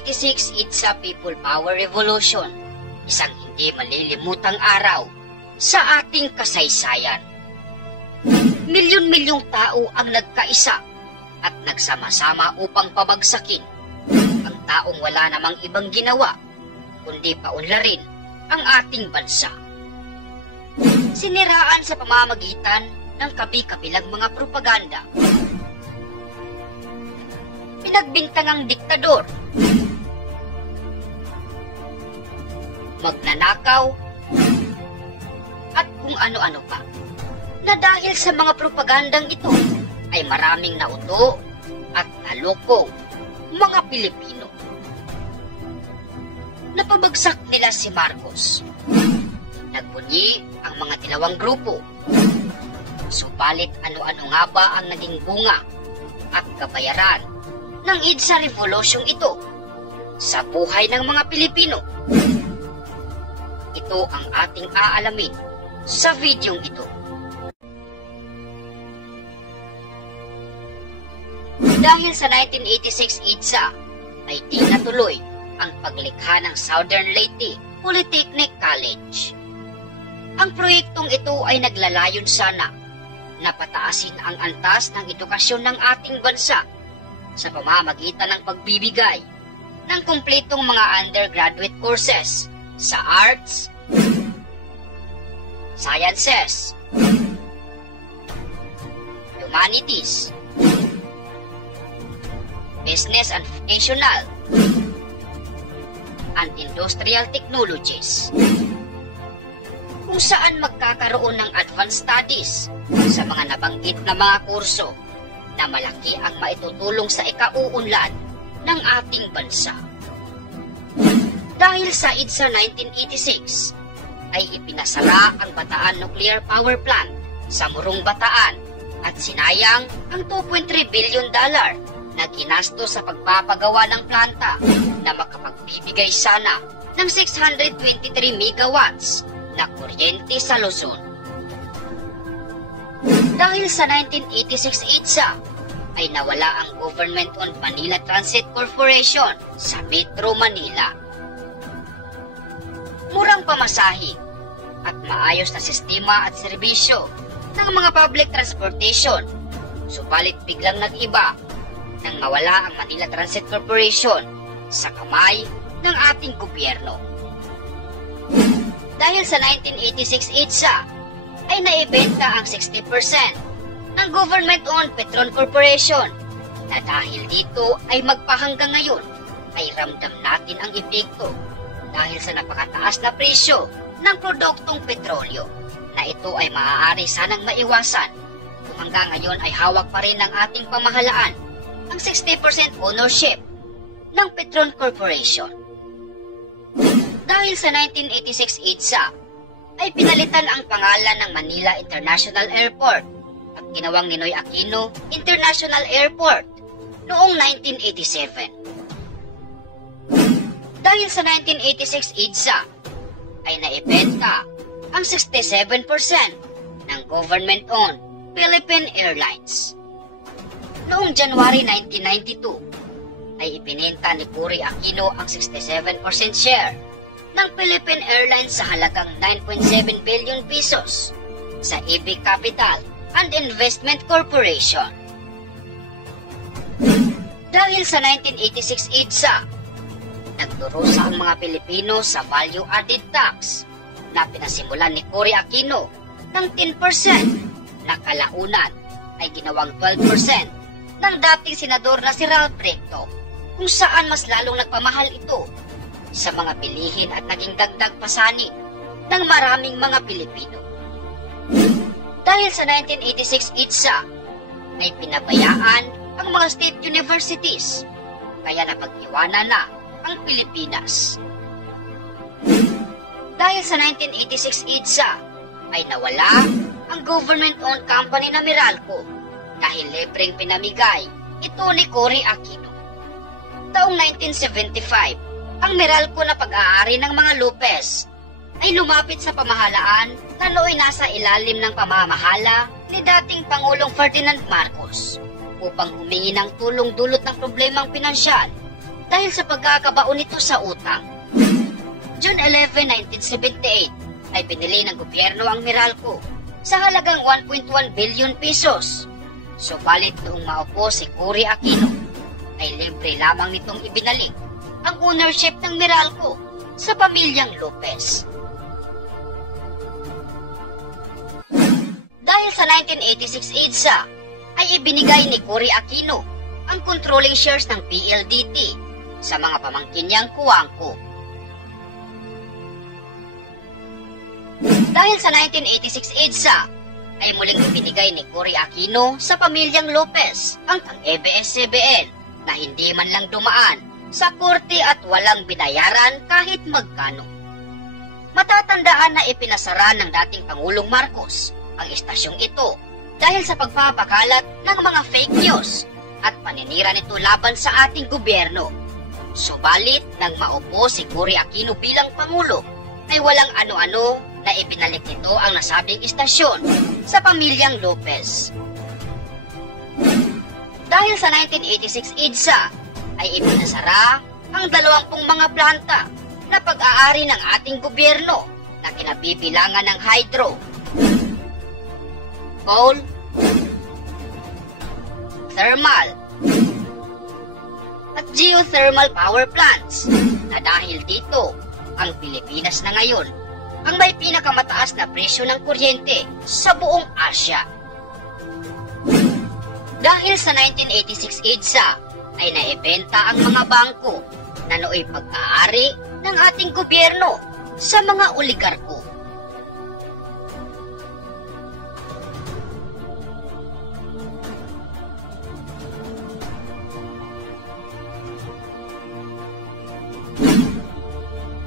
1986 IDSA People Power Revolution, isang hindi malilimutang araw sa ating kasaysayan. Milyon-milyong tao ang nagkaisa at nagsama-sama upang pabagsakin ang taong wala namang ibang ginawa kundi paunlarin ang ating bansa. Siniraan sa pamamagitan ng kabi-kabilang mga propaganda. Pinagbintangang diktador, magnanakaw, at kung ano-ano pa, na dahil sa mga propagandang ito ay maraming nauto at nalokong mga Pilipino. Napabagsak nila si Marcos. Nagbunyi ang mga dilawang grupo. Subalit ano-ano nga ba ang naging bunga at kabayaran ng IDSA Revolution ito sa buhay ng mga Pilipino? Ito ang ating aalamin sa videong ito. Dahil sa 1986 IDSA ay di natuloy ang paglikha ng Southern Leyte Polytechnic College. Ang proyektong ito ay naglalayon sana na pataasin ang antas ng edukasyon ng ating bansa sa pamamagitan ng pagbibigay ng kumpletong mga undergraduate courses sa arts, sciences, humanities, business and vocational, and industrial technologies, kung saan magkakaroon ng advanced studies sa mga nabanggit na mga kurso na malaki ang maitutulong sa ikauunlad ng ating bansa. Dahil sa IDSA 1986, ay ipinasara ang Bataan Nuclear Power Plant sa Morong Bataan at sinayang ang $2.3 billion na ginasto sa pagpapagawa ng planta na makapagbibigay sana ng 623 megawatts na kuryente sa Luzon. Dahil sa 1986 IDSA ay nawala ang government-owned Manila Transit Corporation sa Metro Manila. Murang pamasahe at maayos na sistema at serbisyo ng mga public transportation, subalit biglang nag-iba nang mawala ang Manila Transit Corporation sa kamay ng ating gobyerno. Dahil sa 1986 IDSA ay naibenta ang 60% ng government-owned Petron Corporation na dahil dito ay magpahanggang ngayon ay ramdam natin ang epekto dahil sa napakataas na presyo ng produktong petrolyo na ito ay maaari sanang maiwasan kung hanggang ngayon ay hawak pa rin ng ating pamahalaan ang 60% ownership ng Petron Corporation. Dahil sa 1986 IDSA ay pinalitan ang pangalan ng Manila International Airport at ginawang Ninoy Aquino International Airport noong 1987. Dahil sa 1986 IDSA ay naibenta ang 67% ng government-owned Philippine Airlines. Noong January 1992 ay ipinenta ni Cory Aquino ang 67% share ng Philippine Airlines sa halagang 9.7 billion pesos sa EB Capital and Investment Corporation. Dahil sa 1986 IDSA, nagdurusa ang mga Pilipino sa value-added tax na pinasimulan ni Cory Aquino ng 10% na kalaunan ay ginawang 12% ng dating senador na si Ralph Recto, kung saan mas lalong nagpamahal ito sa mga bilihin at naging dagdag pasanin ng maraming mga Pilipino. Dahil sa 1986 IDSA ay pinabayaan ang mga state universities, kaya napag-iwanan na ang Pilipinas. Dahil sa 1986 IDSA ay nawala ang government-owned company na Meralco dahil libreng pinamigay ito ni Cory Aquino. Taong 1975, ang Meralco na pag-aari ng mga Lopez ay lumapit sa pamahalaan na nooy nasa ilalim ng pamamahala ni dating Pangulong Ferdinand Marcos upang humingi ng tulong dulot ng problemang pinansyal dahil sa pagkakabaon nito sa utang. June 11, 1978 ay pinili ng gobyerno ang Meralco sa halagang 1.1 billion pesos. Subalit noong maupo si Cory Aquino, ay libre lamang nitong ibinalik ang ownership ng Meralco sa pamilyang Lopez. Dahil sa 1986 EDSA, ay ibinigay ni Cory Aquino ang controlling shares ng PLDT sa mga pamangkin niyang Kuangco. Dahil sa 1986 EDSA, ay muling ibinigay ni Cory Aquino sa pamilyang Lopez ang ABS-CBN na hindi man lang dumaan sa korte at walang binayaran kahit magkano. Matatandaan na ipinasara ng dating Pangulong Marcos ang istasyong ito dahil sa pagpapakalat ng mga fake news at paninira nito laban sa ating gobyerno. Subalit nang maupo si Cory Aquino bilang Pangulo, ay walang ano-ano na ipinalik nito ang nasabing istasyon sa pamilyang Lopez. Dahil sa 1986 EDSA, ay ipinasara ang 20 mga planta na pag-aari ng ating gobyerno na kinabibilangan ng hydro, coal, thermal, at geothermal power plants na dahil dito, ang Pilipinas na ngayon ang may pinakamataas na presyo ng kuryente sa buong Asya. Dahil sa 1986 EDSA ay naibenta ang mga bangko na nooy pag-aari ng ating gobyerno sa mga oligarko.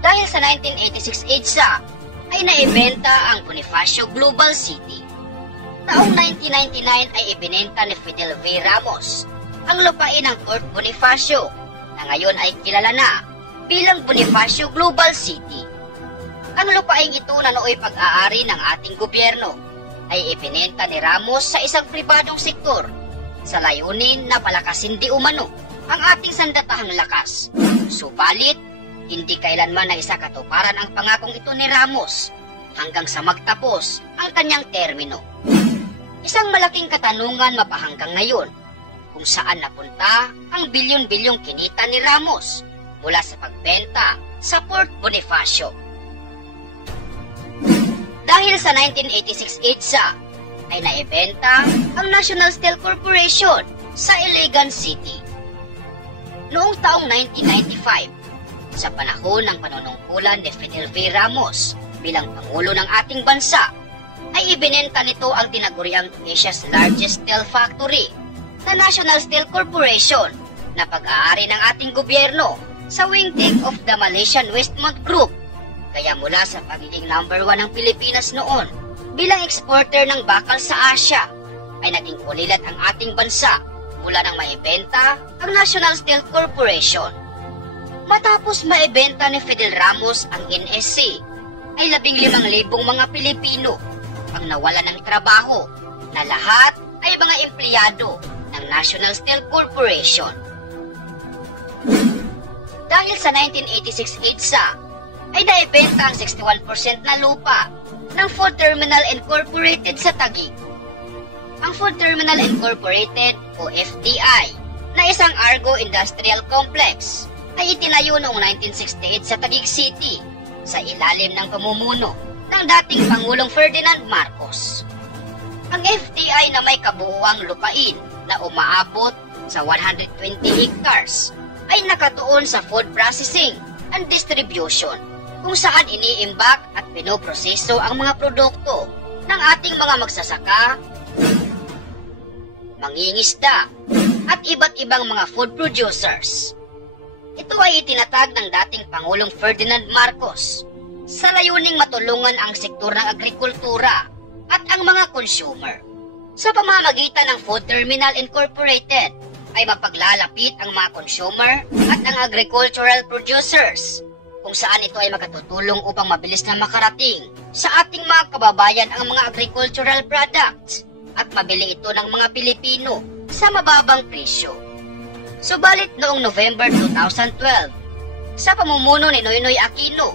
Dahil sa 1986 EDSA ay naibenta ang Bonifacio Global City. Taong 1999 ay ibinenta ni Fidel V. Ramos ang lupain ng Fort Bonifacio na ngayon ay kilala na bilang Bonifacio Global City. Ang lupain ito na nooy pag-aari ng ating gobyerno ay ibinenta ni Ramos sa isang pribadong sektor sa layunin na palakasin di umano ang ating sandatahang lakas. Subalit, hindi kailanman na isa katuparan ang pangakong ito ni Ramos hanggang sa magtapos ang kanyang termino. Isang malaking katanungan mapahanggang ngayon kung saan napunta ang bilyon-bilyong kinita ni Ramos mula sa pagbenta sa Fort Bonifacio. Dahil sa 1986 EDSA ay naibenta ang National Steel Corporation sa Iligan City. Noong taong 1995, sa panahon ng panunungkulan ni Fidel V. Ramos bilang Pangulo ng ating bansa, ay ibinenta nito ang tinaguriang Asia's largest steel factory na National Steel Corporation na pag-aari ng ating gobyerno sa wingtip of the Malaysian Westmont Group. Kaya mula sa pagiging number 1 ng Pilipinas noon bilang exporter ng bakal sa Asia, ay naging kulilat ang ating bansa mula nang maibenta ang National Steel Corporation. Matapos maibenta ni Fidel Ramos ang NSC, ay 15,000 mga Pilipino ang nawalan ng trabaho na lahat ay mga empleyado ng National Steel Corporation. Dahil sa 1986 EDSA, ay naibenta ang 61% na lupa ng Food Terminal Incorporated sa Taguig. Ang Food Terminal Incorporated o FTI na isang Argo Industrial Complex ay itinayo noong 1968 sa Taguig City sa ilalim ng pamumuno ng dating Pangulong Ferdinand Marcos. Ang FTI na may kabuuang lupain na umaabot sa 120 hectares ay nakatuon sa food processing and distribution kung saan iniimbak at pinoproseso ang mga produkto ng ating mga magsasaka, mangingisda at iba't ibang mga food producers. Ito ay itinatag ng dating Pangulong Ferdinand Marcos sa layuning matulungan ang sektor ng agrikultura at ang mga consumer. Sa pamamagitan ng Food Terminal Incorporated ay mapaglalapit ang mga consumer at ang agricultural producers kung saan ito ay makatutulong upang mabilis na makarating sa ating mga kababayan ang mga agricultural products at mabili ito ng mga Pilipino sa mababang presyo. Subalit noong November 2012, sa pamumuno ni Noynoy Aquino,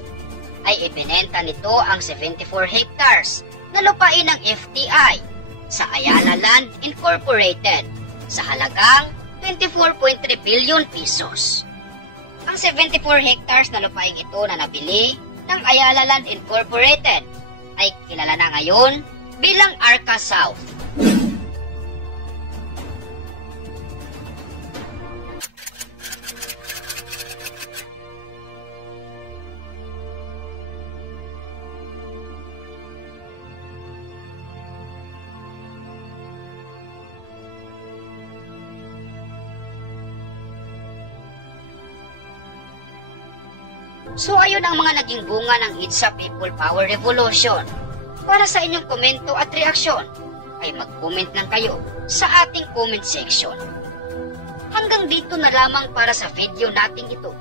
ay ibinenta nito ang 74 hectares na lupain ng FTI sa Ayala Land Incorporated sa halagang 24.3 billion pesos. Ang 74 hectares na lupain ito na nabili ng Ayala Land Incorporated ay kilala na ngayon bilang Arca South. So ayun ang mga naging bunga ng EDSA People Power Revolution. Para sa inyong komento at reaksyon, ay mag-comment lang kayo sa ating comment section. Hanggang dito na lamang para sa video natin ito.